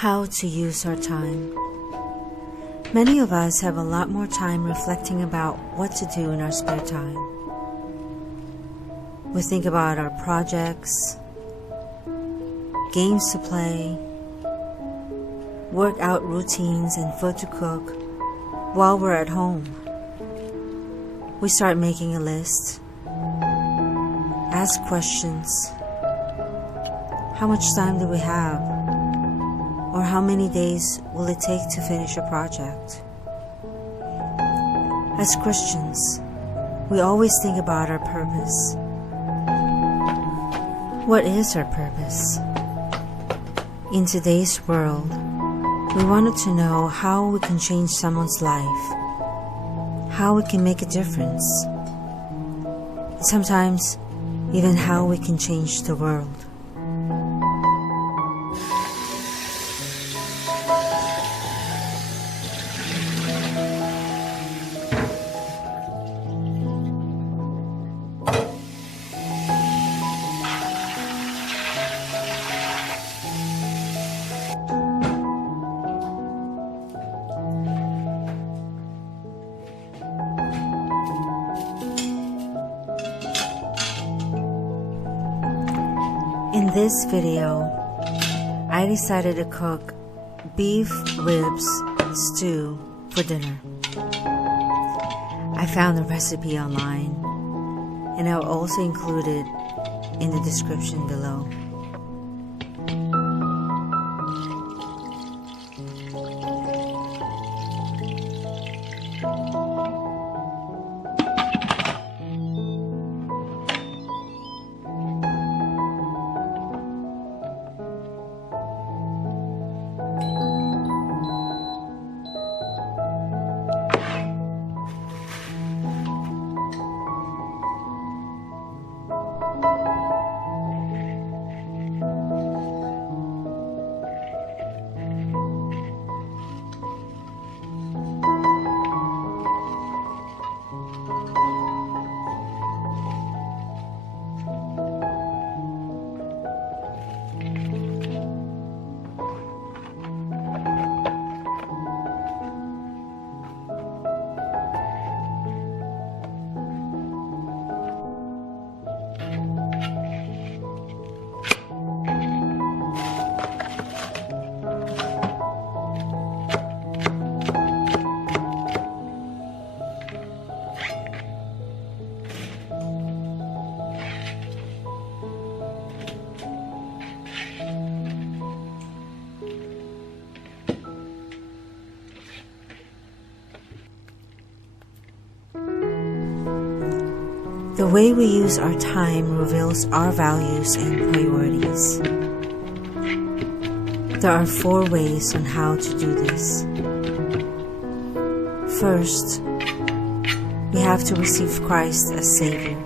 How to use our time. Many of us have a lot more time reflecting about what to do in our spare time. We think about our projects, games to play, workout routines, and food to cook while we're at home. We start making a list, ask questions. How much time do we have? Or how many days will it take to finish a project? As Christians, we always think about our purpose. What is our purpose? In today's world, we wanted to know how we can change someone's life, how we can make a difference, and sometimes even how we can change the world. In this video, I decided to cook beef ribs stew for dinner. I found the recipe online, and I'll also include it in the description below. The way we use our time reveals our values and priorities. There are 4 ways on how to do this. First, we have to receive Christ as Savior.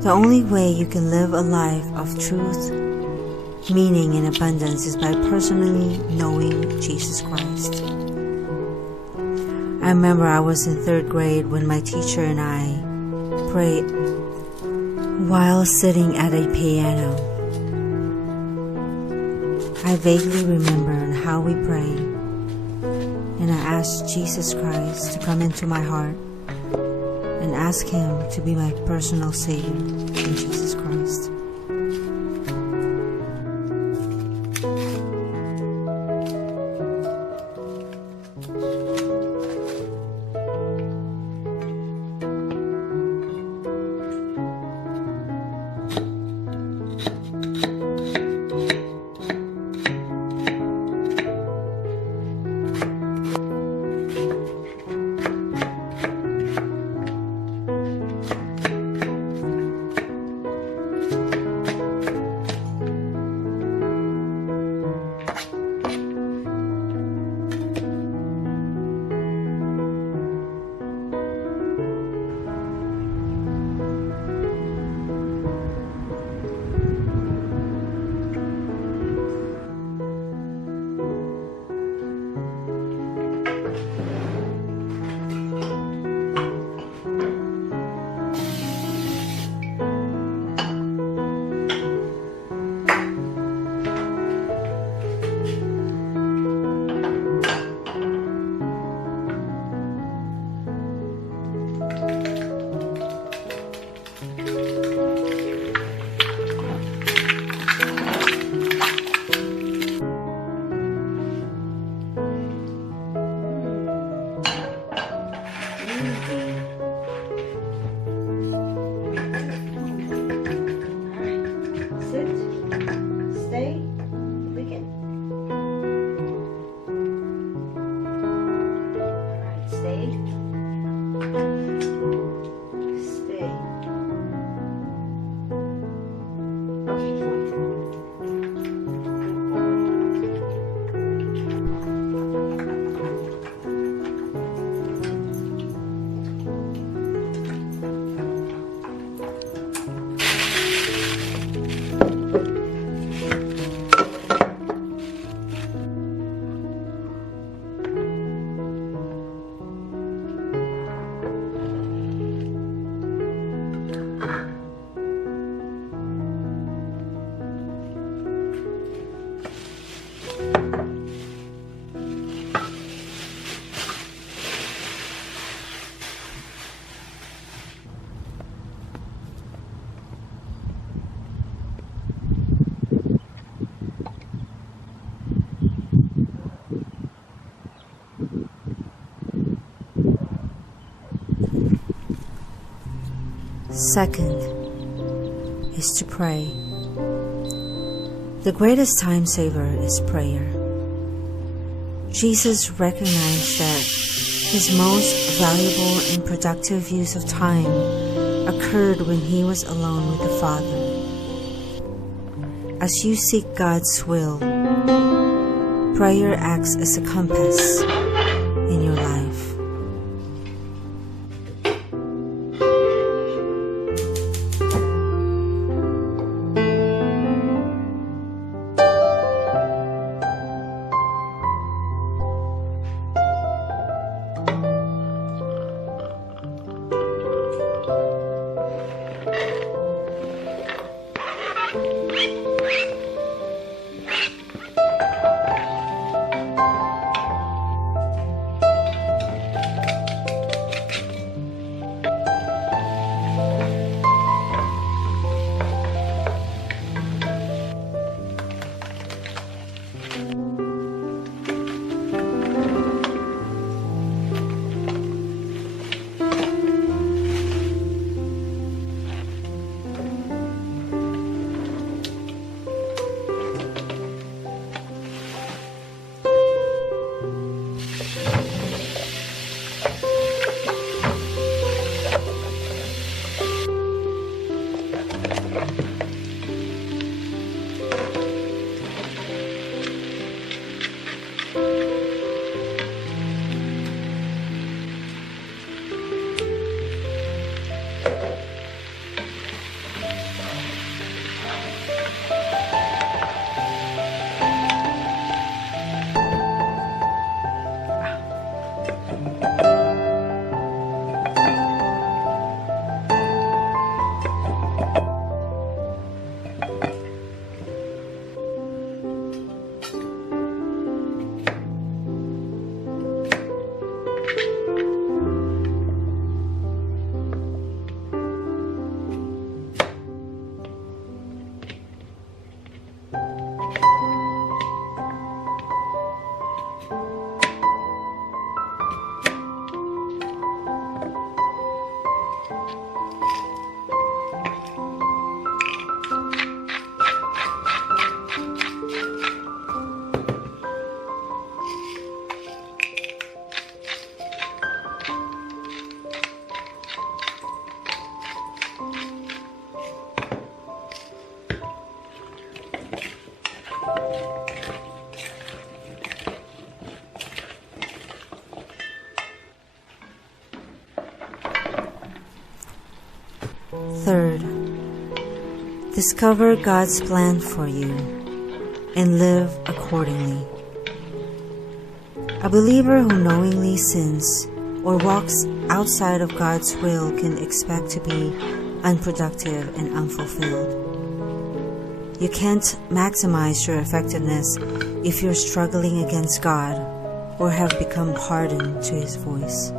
The only way you can live a life of truth, meaning, and abundance is by personally knowing Jesus Christ. I remember I was in 3rd grade when my teacher and I prayed while sitting at a piano. I vaguely remember how we prayed, and I asked Jesus Christ to come into my heart and ask Him to be my personal Savior in Jesus Christ. Second is to pray. The greatest time saver is prayer. Jesus recognized that his most valuable and productive use of time occurred when he was alone with the Father. As you seek God's will, prayer acts as a compass in your life. Third, discover God's plan for you and live accordingly. A believer who knowingly sins or walks outside of God's will can expect to be unproductive and unfulfilled. You can't maximize your effectiveness if you're struggling against God or have become hardened to His voice.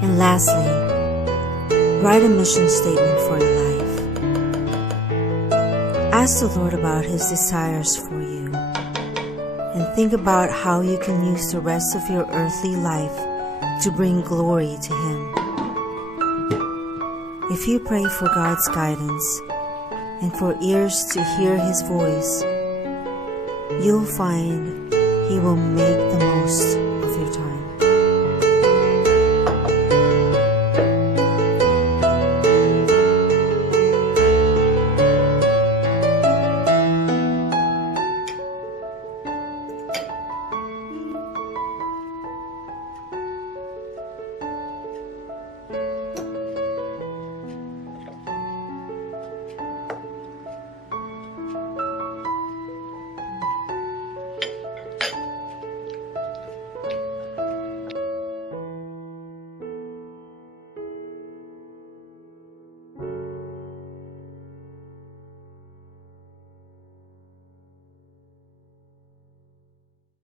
And lastly, write a mission statement for your life. Ask the Lord about His desires for you, and think about how you can use the rest of your earthly life to bring glory to Him. If you pray for God's guidance and for ears to hear His voice, you'll find He will make the most